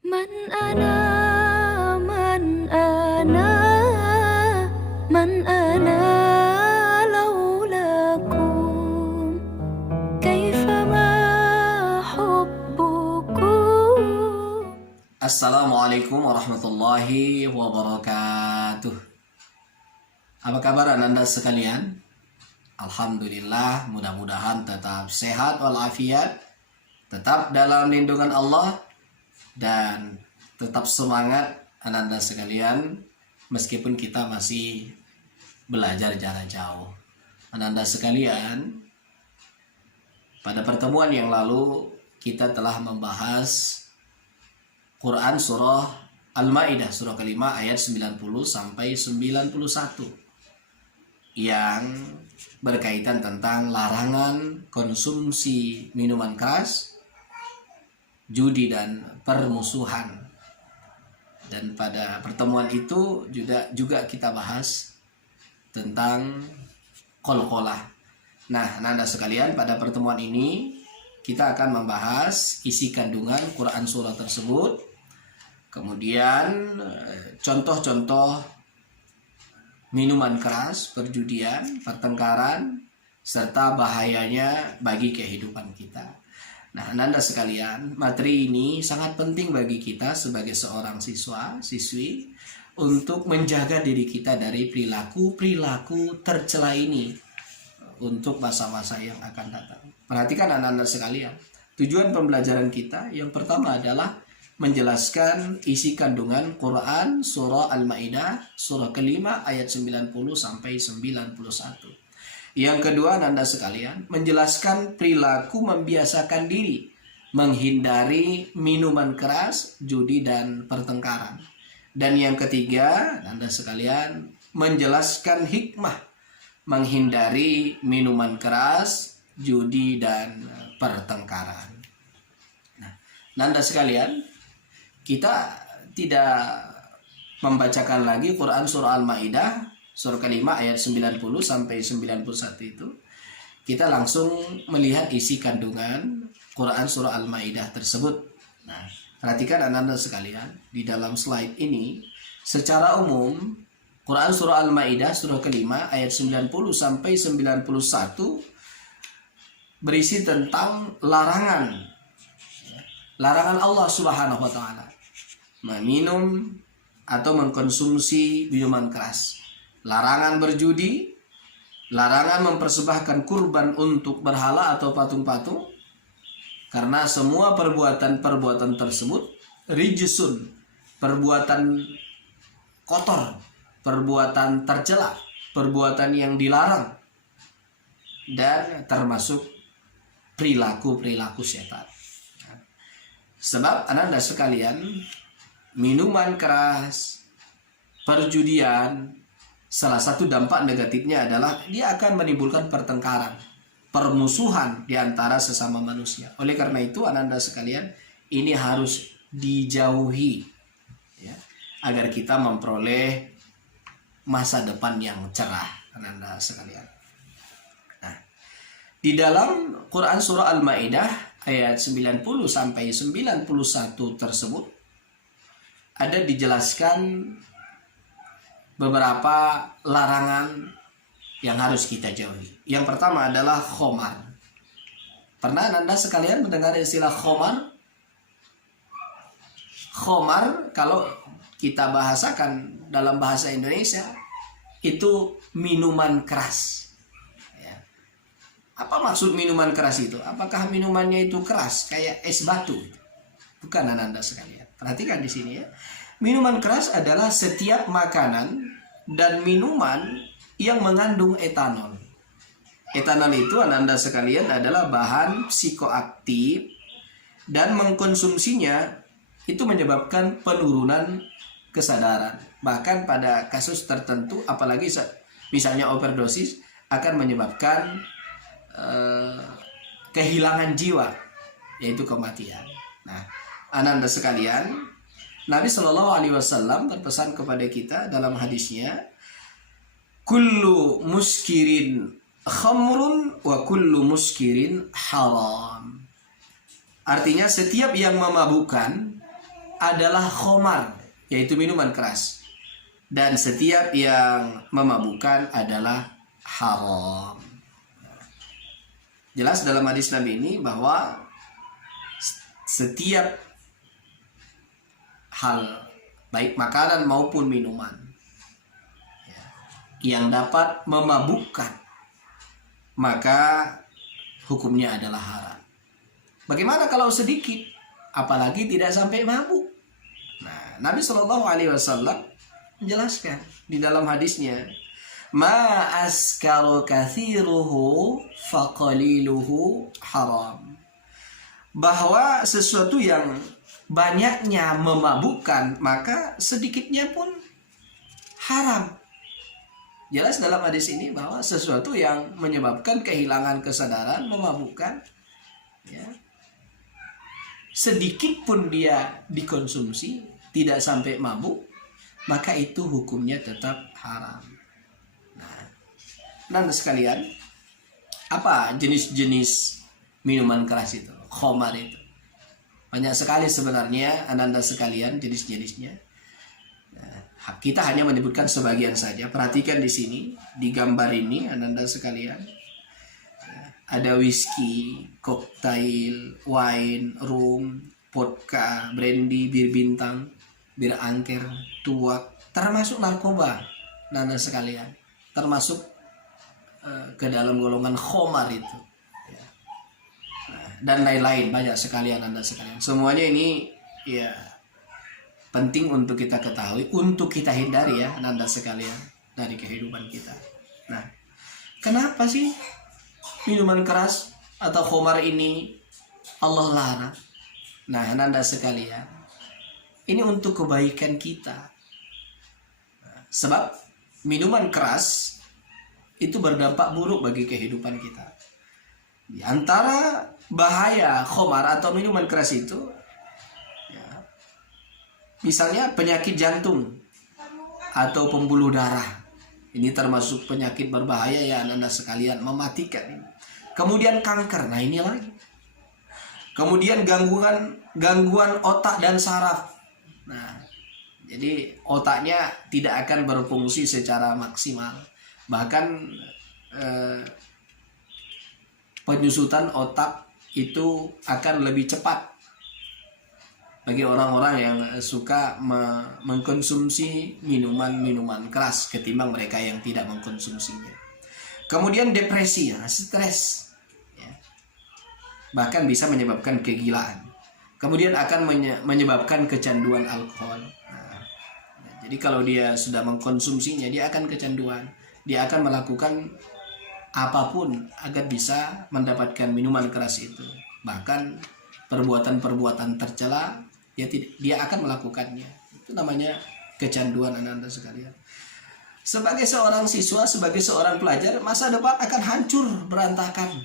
من أنا من أنا من أنا لولاكم كيفما حبكم. Assalamualaikum warahmatullahi wabarakatuh. Apa kabar Anda sekalian? Alhamdulillah, mudah-mudahan tetap sehat walafiat, tetap dalam lindungan Allah, dan tetap semangat Anda sekalian meskipun kita masih belajar jarak jauh. Anda sekalian, pada pertemuan yang lalu kita telah membahas Quran surah Al-Maidah surah kelima ayat 90 sampai 91 yang berkaitan tentang larangan konsumsi minuman keras, judi dan permusuhan. Dan pada pertemuan itu juga kita bahas tentang qalqalah. Nah, Anda sekalian, pada pertemuan ini kita akan membahas isi kandungan Quran surah tersebut. Kemudian contoh-contoh minuman keras, perjudian, pertengkaran, serta bahayanya bagi kehidupan kita. Nah, Anda sekalian, materi ini sangat penting bagi kita sebagai seorang siswa, siswi, untuk menjaga diri kita dari perilaku tercela ini untuk masa-masa yang akan datang. Perhatikan Anda sekalian, tujuan pembelajaran kita yang pertama adalah menjelaskan isi kandungan Quran surah Al-Maidah surah kelima ayat 90 sampai 91. Yang kedua, Anda sekalian, menjelaskan perilaku membiasakan diri menghindari minuman keras, judi dan pertengkaran. Dan yang ketiga, Anda sekalian, menjelaskan hikmah menghindari minuman keras, judi dan pertengkaran. Nah, Anda sekalian, kita tidak membacakan lagi Quran surah Al-Maidah surah kelima ayat 90 sampai 91 itu. Kita langsung melihat isi kandungan Quran surah Al-Maidah tersebut. Nah, perhatikan Anda sekalian, di dalam slide ini secara umum Quran surah Al-Maidah surah kelima ayat 90 sampai 91 berisi tentang larangan Allah Subhanahu wa taala meminum atau mengkonsumsi minuman keras, larangan berjudi, larangan mempersembahkan kurban untuk berhala atau patung-patung, karena semua perbuatan tersebut rijsun, perbuatan kotor, perbuatan tercela, perbuatan yang dilarang, dan termasuk perilaku setan. Sebab Anda sekalian, minuman keras, perjudian, salah satu dampak negatifnya adalah dia akan menimbulkan pertengkaran, permusuhan di antara sesama manusia. Oleh karena itu, Anda sekalian, ini harus dijauhi, ya, agar kita memperoleh masa depan yang cerah, Anda sekalian. Nah, di dalam Quran surah Al-Maidah ayat 90 sampai 91 tersebut ada dijelaskan beberapa larangan yang harus kita jauhi. Yang pertama adalah khomar. Pernah Anda sekalian mendengar istilah khomar? Khomar kalau kita bahasakan dalam bahasa Indonesia itu minuman keras. Ya. Apa maksud minuman keras itu? Apakah minumannya itu keras kayak es batu? Bukan Anda sekalian. Perhatikan di sini ya. Minuman keras adalah setiap makanan dan minuman yang mengandung etanol. Etanol itu Anda sekalian adalah bahan psikoaktif dan mengkonsumsinya itu menyebabkan penurunan kesadaran. Bahkan pada kasus tertentu, apalagi misalnya overdosis, akan menyebabkan kehilangan jiwa, yaitu kematian. Nah, Anda sekalian, Nabi Shallallahu Alaihi Wasallam berpesan kepada kita dalam hadisnya, kullu muskirin khamrun wa kullu muskirin haram. Artinya setiap yang memabukkan adalah khomar, yaitu minuman keras. Dan setiap yang memabukkan adalah haram. Jelas dalam hadis Nabi ini bahwa setiap hal, baik makanan maupun minuman, yang dapat memabukkan, maka hukumnya adalah haram. Bagaimana kalau sedikit, apalagi tidak sampai mabuk? Nah, Nabi Shallallahu Alaihi Wasallam menjelaskan di dalam hadisnya, ma askaru kathiruhu faqaliluhu haram, bahwa sesuatu yang banyaknya memabukkan maka sedikitnya pun haram. Jelas dalam hadis ini bahwa sesuatu yang menyebabkan kehilangan kesadaran, memabukkan, ya, sedikit pun dia dikonsumsi tidak sampai mabuk, maka itu hukumnya tetap haram. Nah, sekalian, apa jenis-jenis minuman keras itu, khamar itu? Banyak sekali sebenarnya, ananda sekalian, jenis-jenisnya. Nah, kita hanya menyebutkan sebagian saja. Perhatikan di sini, di gambar ini, ananda sekalian. Ada whisky, koktail, wine, rum, vodka, brandy, bir bintang, bir angker, tuak, termasuk narkoba, ananda sekalian. Termasuk ke dalam golongan khomar itu, dan lain-lain, banyak sekali Anda sekalian. Semuanya ini ya penting untuk kita ketahui, untuk kita hindari ya Anda sekalian dari kehidupan kita. Nah, kenapa sih minuman keras atau khomar ini Allah larang? Nah, Anda sekalian, ini untuk kebaikan kita. Sebab minuman keras itu berdampak buruk bagi kehidupan kita. Di antara bahaya khomar atau minuman keras itu, ya, misalnya penyakit jantung atau pembuluh darah. Ini termasuk penyakit berbahaya ya Anda sekalian, mematikan. Kemudian kanker, nah ini lagi. Kemudian gangguan otak dan saraf. Nah, jadi otaknya tidak akan berfungsi secara maksimal. Bahkan penyusutan otak itu akan lebih cepat bagi orang-orang yang suka mengkonsumsi minuman-minuman keras ketimbang mereka yang tidak mengkonsumsinya. Kemudian depresi, ya, stres, ya, bahkan bisa menyebabkan kegilaan. Kemudian akan menyebabkan kecanduan alkohol. Nah, jadi kalau dia sudah mengkonsumsinya, dia akan kecanduan. Dia akan melakukan apapun agar bisa mendapatkan minuman keras itu. Bahkan perbuatan-perbuatan tercela dia akan melakukannya. Itu namanya kecanduan Anda sekalian. Sebagai seorang siswa, sebagai seorang pelajar, masa depan akan hancur, berantakan,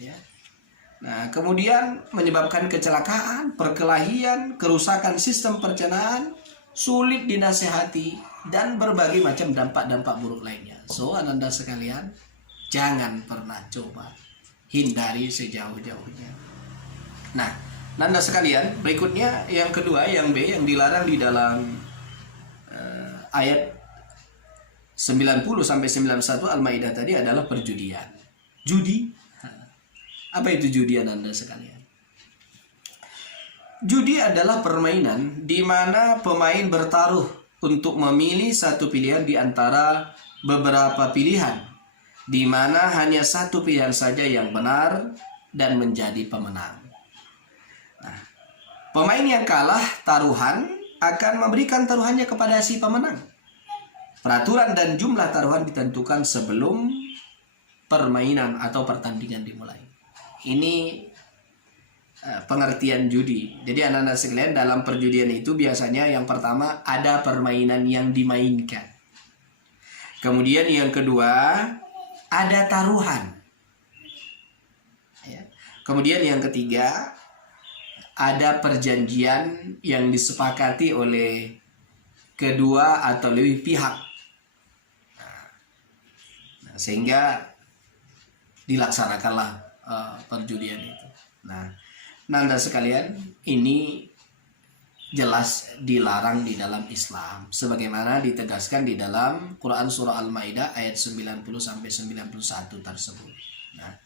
ya. Nah, kemudian menyebabkan kecelakaan, perkelahian, kerusakan sistem pencernaan, sulit dinasehati, dan berbagai macam dampak-dampak buruk lainnya. So, Anda sekalian, jangan pernah coba, hindari sejauh-jauhnya. Nah, Anda sekalian, berikutnya yang kedua, yang B, yang dilarang di dalam ayat 90-91 Al-Maidah tadi adalah perjudian. Judi. Apa itu judi Anda sekalian? Judi adalah permainan di mana pemain bertaruh untuk memilih satu pilihan di antara beberapa pilihan, di mana hanya satu pilihan saja yang benar dan menjadi pemenang. Nah, pemain yang kalah taruhan akan memberikan taruhannya kepada si pemenang. Peraturan dan jumlah taruhan ditentukan sebelum permainan atau pertandingan dimulai. Ini pengertian judi. Jadi anak-anak sekalian, dalam perjudian itu biasanya yang pertama ada permainan yang dimainkan. Kemudian yang kedua ada taruhan. Ya. Kemudian yang ketiga ada perjanjian yang disepakati oleh kedua atau lebih pihak. Nah, sehingga dilaksanakanlah perjudian itu. Nah, Anda sekalian, ini jelas dilarang di dalam Islam, sebagaimana ditegaskan di dalam Quran surah Al-Maidah ayat 90 sampai 91 tersebut. Nah,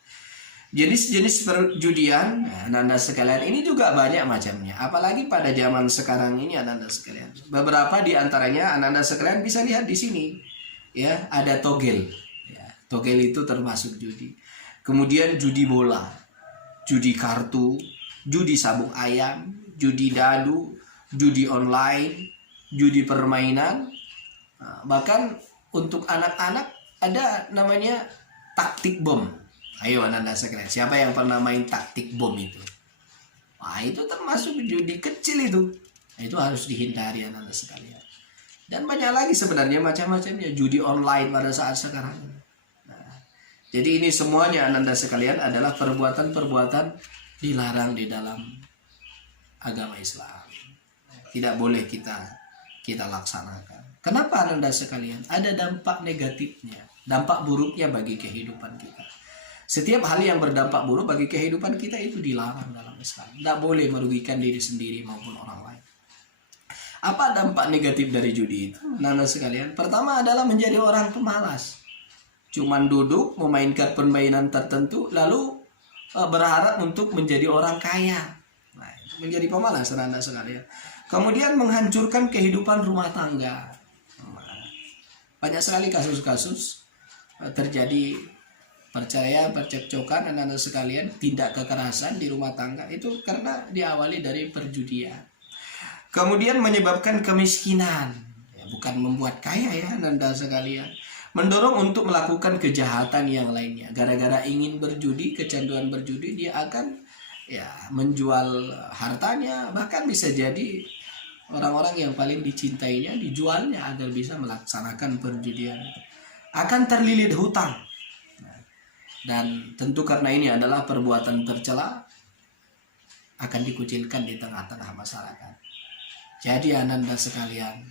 jenis-jenis perjudian, Ananda sekalian, ini juga banyak macamnya. Apalagi pada zaman sekarang ini, Ananda sekalian. Beberapa di antaranya Ananda sekalian bisa lihat di sini. Ya, ada togel. Ya, togel itu termasuk judi. Kemudian judi bola, judi kartu, judi sabung ayam, judi dadu, judi online, judi permainan. Bahkan untuk anak-anak ada namanya taktik bom. Ayo Ananda sekalian, siapa yang pernah main taktik bom itu? Wah, itu termasuk judi kecil itu. Itu harus dihindari Ananda sekalian. Dan banyak lagi sebenarnya macam-macamnya judi online pada saat sekarang. Nah, jadi ini semuanya Ananda sekalian adalah perbuatan-perbuatan dilarang di dalam agama Islam. Tidak boleh kita laksanakan. Kenapa Ananda sekalian? Ada dampak negatifnya, dampak buruknya bagi kehidupan kita. Setiap hal yang berdampak buruk bagi kehidupan kita itu dilarang dalam Islam. Tidak boleh merugikan diri sendiri maupun orang lain. Apa dampak negatif dari judi itu? Nanda sekalian, pertama adalah menjadi orang pemalas. Cuman duduk memainkan permainan tertentu lalu berharap untuk menjadi orang kaya. Nah, itu menjadi pemalas Nanda sekalian. Kemudian menghancurkan kehidupan rumah tangga. Banyak sekali kasus-kasus terjadi percekcokan Anda sekalian, tindak kekerasan di rumah tangga itu karena diawali dari perjudian. Kemudian menyebabkan kemiskinan, ya, bukan membuat kaya ya Anda sekalian. Mendorong untuk melakukan kejahatan yang lainnya. Gara-gara ingin berjudi, kecanduan berjudi, dia akan ya menjual hartanya, bahkan bisa jadi orang-orang yang paling dicintainya dijualnya agar bisa melaksanakan perjudian. Akan terlilit hutang. Dan tentu karena ini adalah perbuatan tercela, akan dikucilkan di tengah-tengah masyarakat. Jadi Ananda sekalian,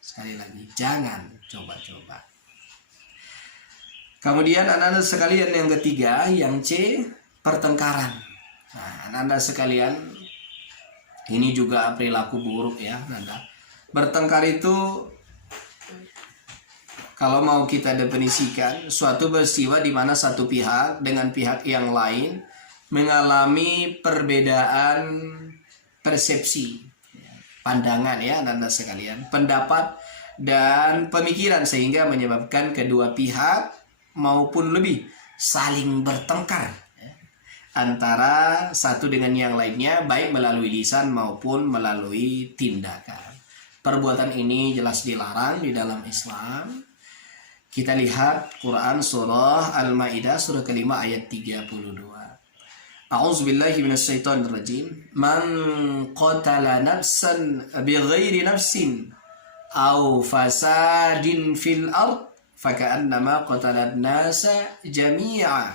sekali lagi jangan coba-coba. Kemudian Ananda sekalian yang ketiga, yang C, pertengkaran. Nah, Ananda sekalian, ini juga perilaku buruk ya Ananda. Bertengkar itu kalau mau kita definisikan, suatu peristiwa di mana satu pihak dengan pihak yang lain mengalami perbedaan persepsi, pandangan ya Anda sekalian, pendapat dan pemikiran sehingga menyebabkan kedua pihak maupun lebih saling bertengkar antara satu dengan yang lainnya, baik melalui lisan maupun melalui tindakan. Perbuatan ini jelas dilarang di dalam Islam. Kita lihat Quran surah Al-Maidah surah kelima ayat 32. A'udzubillahi minasyaitonirrajim. Man qatala nafsan bighairi nafsin aw fasadin fil ard faka'annama qatala an-nasa jami'a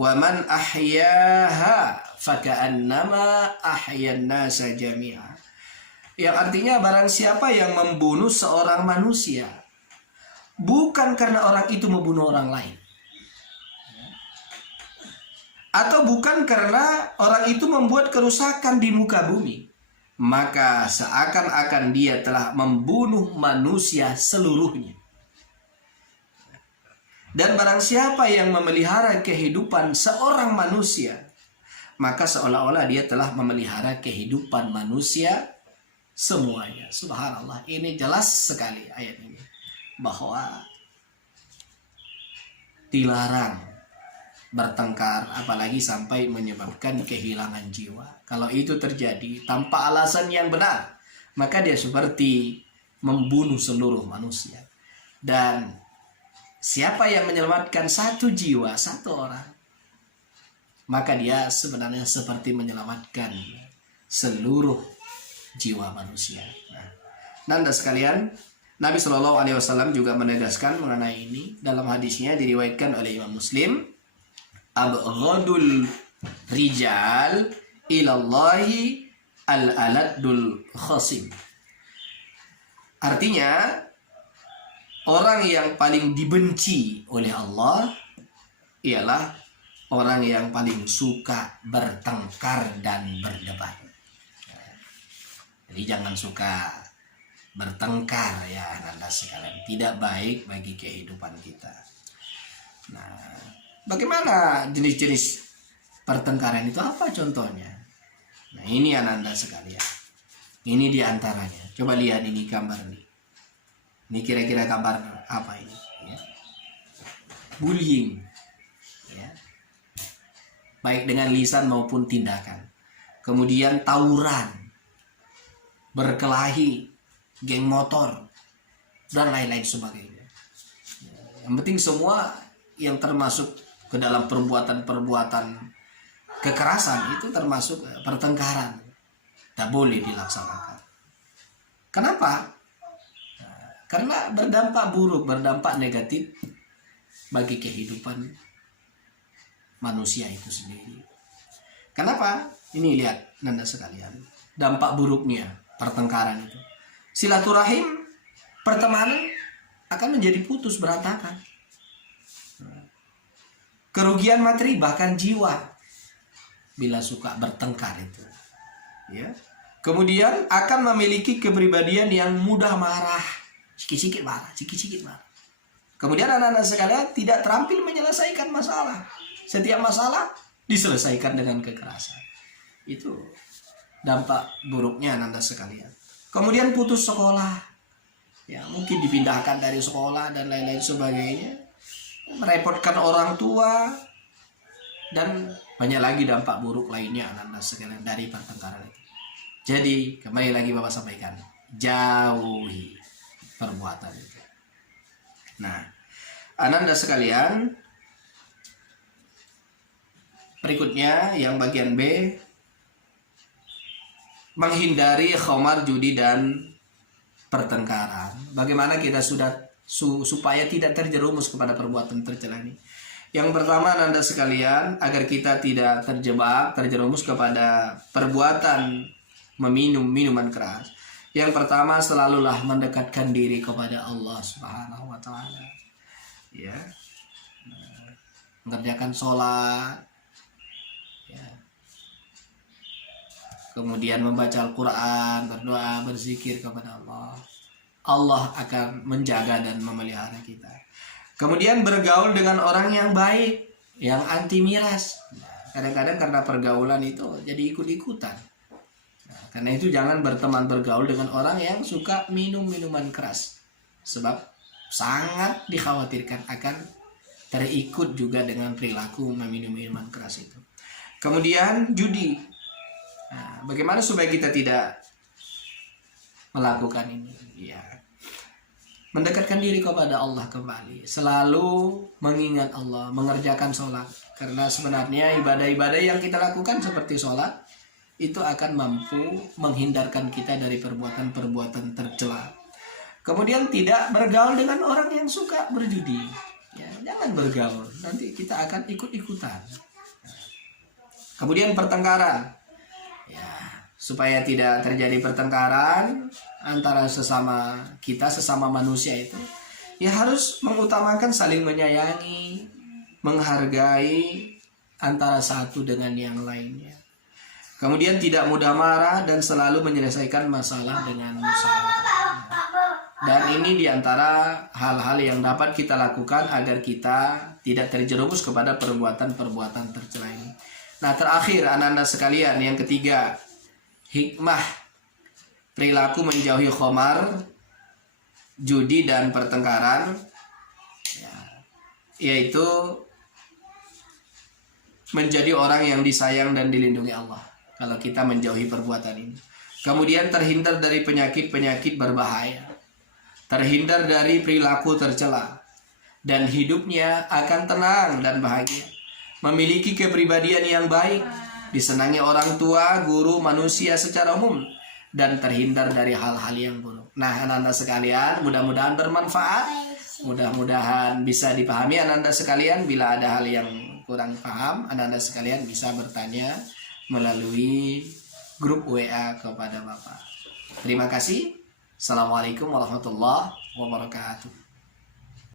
wa man ahyaha faka'annama ahya an-nasa jami'a. Yang artinya barang siapa yang membunuh seorang manusia bukan karena orang itu membunuh orang lain, atau bukan karena orang itu membuat kerusakan di muka bumi, maka seakan-akan dia telah membunuh manusia seluruhnya. Dan barang siapa yang memelihara kehidupan seorang manusia, maka seolah-olah dia telah memelihara kehidupan manusia semuanya. Subhanallah, ini jelas sekali ayat ini bahwa dilarang bertengkar, apalagi sampai menyebabkan kehilangan jiwa. Kalau itu terjadi tanpa alasan yang benar, maka dia seperti membunuh seluruh manusia. Dan siapa yang menyelamatkan satu jiwa, satu orang, maka dia sebenarnya seperti menyelamatkan seluruh jiwa manusia. Nanda sekalian, Nabi Shallallahu Alaihi Wasallam juga menegaskan mengenai ini dalam hadisnya diriwayatkan oleh Imam Muslim. Abghadul rijal ilallahi al-aladul khasim. Artinya orang yang paling dibenci oleh Allah ialah orang yang paling suka bertengkar dan berdebat. Jadi jangan suka bertengkar ya Anda sekalian, tidak baik bagi kehidupan kita. Nah, bagaimana jenis-jenis pertengkaran itu, apa contohnya? Nah, ini Anda sekalian, ini diantaranya. Coba lihat ini gambar nih. Ini kira-kira gambar apa ini? Ya. Bullying, ya. Baik dengan lisan maupun tindakan. Kemudian tawuran, berkelahi, geng motor, dan lain-lain sebagainya. Yang penting semua yang termasuk ke dalam perbuatan-perbuatan kekerasan itu termasuk pertengkaran. Tak boleh dilaksanakan. Kenapa? Karena berdampak buruk, berdampak negatif bagi kehidupan manusia itu sendiri. Kenapa? Ini lihat Anda sekalian, dampak buruknya pertengkaran itu. Silaturahim, pertemanan akan menjadi putus, berantakan. Kerugian materi bahkan jiwa bila suka bertengkar itu. Ya. Kemudian akan memiliki kepribadian yang mudah marah, sikit-sikit marah, sikit-sikit marah. Kemudian anak-anak sekalian tidak terampil menyelesaikan masalah. Setiap masalah diselesaikan dengan kekerasan. Itu dampak buruknya anak-anak sekalian. Kemudian putus sekolah, ya mungkin dipindahkan dari sekolah dan lain-lain sebagainya, merepotkan orang tua, dan banyak lagi dampak buruk lainnya anak-anak sekalian dari pertengkaran itu. Jadi kembali lagi Bapak sampaikan, jauhi perbuatan itu. Nah, anak-anak sekalian, berikutnya yang bagian B, menghindari khamar, judi, dan pertengkaran. Bagaimana kita supaya tidak terjerumus kepada perbuatan tercela ini? Yang pertama Anda sekalian, agar kita tidak terjerumus kepada perbuatan meminum minuman keras. Yang pertama, selalulah mendekatkan diri kepada Allah Subhanahu wa taala. Ya. Mengerjakan sholat, ya. Kemudian membaca Al-Quran, berdoa, berzikir kepada Allah. Allah akan menjaga dan memelihara kita. Kemudian bergaul dengan orang yang baik, yang anti miras. Kadang-kadang karena pergaulan itu jadi ikut-ikutan. Nah, karena itu jangan bergaul dengan orang yang suka minum minuman keras. Sebab sangat dikhawatirkan akan terikut juga dengan perilaku meminum minuman keras itu. Kemudian judi. Nah, bagaimana supaya kita tidak melakukan ini? Ya, mendekatkan diri kepada Allah kembali, selalu mengingat Allah, mengerjakan sholat. Karena sebenarnya ibadah-ibadah yang kita lakukan seperti sholat itu akan mampu menghindarkan kita dari perbuatan-perbuatan tercela. Kemudian tidak bergaul dengan orang yang suka berjudi. Ya, jangan bergaul, nanti kita akan ikut-ikutan. Kemudian pertengkaran. Ya, supaya tidak terjadi pertengkaran antara sesama kita, sesama manusia itu, ya harus mengutamakan saling menyayangi, menghargai antara satu dengan yang lainnya. Kemudian tidak mudah marah dan selalu menyelesaikan masalah dengan musyawarah. Dan ini diantara hal-hal yang dapat kita lakukan agar kita tidak terjerumus kepada perbuatan-perbuatan tercela ini. Nah, terakhir anak-anak sekalian, yang ketiga, hikmah perilaku menjauhi khamar, judi, dan pertengkaran, ya, yaitu menjadi orang yang disayang dan dilindungi Allah kalau kita menjauhi perbuatan ini. Kemudian terhindar dari penyakit-penyakit berbahaya, terhindar dari perilaku tercela, dan hidupnya akan tenang dan bahagia. Memiliki kepribadian yang baik, disenangi orang tua, guru, manusia secara umum, dan terhindar dari hal-hal yang buruk. Nah, anak-anak sekalian, mudah-mudahan bermanfaat, mudah-mudahan bisa dipahami anak-anak sekalian. Bila ada hal yang kurang paham, anak-anak sekalian bisa bertanya melalui grup WA kepada Bapak. Terima kasih. Assalamualaikum warahmatullahi wabarakatuh.